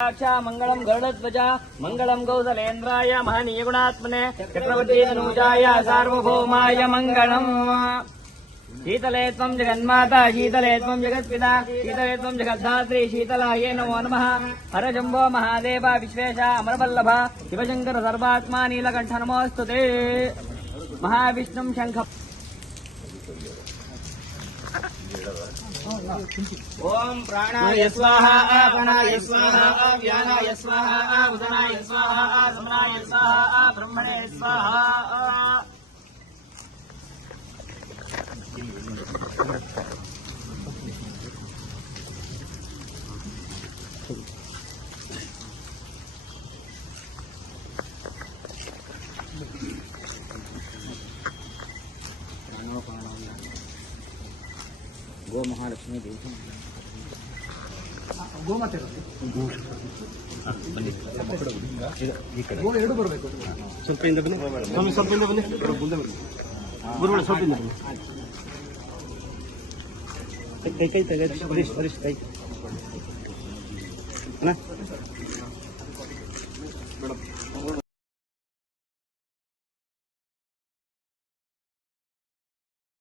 मंगलम गरुड़ध्वजा मंगलम कौसलेन्द्राय महनीय गुणात्मने चक्रवर्ती तनूजाय सार्वभौमाय मंगलम। शीतले त्वं जगन्माता शीतले त्वं जगत्पिता शीतले त्वं जगद्धात्री शीतलायै नमो नमः। हर शम्भो महादेव विश्वेश अमरवल्लभ शिवशंकर सर्वात्मा नीलकण्ठ नमोऽस्तुते। महाविष्णुं शंख ओम प्राणाय स्वाहा प्राणाय स्वाहा व्यानाय स्वाहा उदनाय स्वाहा समनाय स्वाहा ब्रह्मणे स्वाहा। गो महालक्ष्मी देवी ಗೋಮಾತೆ ಗೋ ಎರಡು ಬರಬೇಕು. ಸ್ವಲ್ಪ ಇಂದ ಬನ್ನಿ ಸ್ವಾಮಿ, ಸ್ವಲ್ಪ ಇಂದ ಬನ್ನಿ, ಮುಂದೆ ಬನ್ನಿ ಗುರುಗಳು, ಸ್ವಲ್ಪ ಇಂದ ಬನ್ನಿ. ಕೈ ಕೈ ತೆಗೆ ಹರೀಶ್, ಹರೀಶ್ ಕೈ ಅಣ್ಣ ಮೇಡಮ್.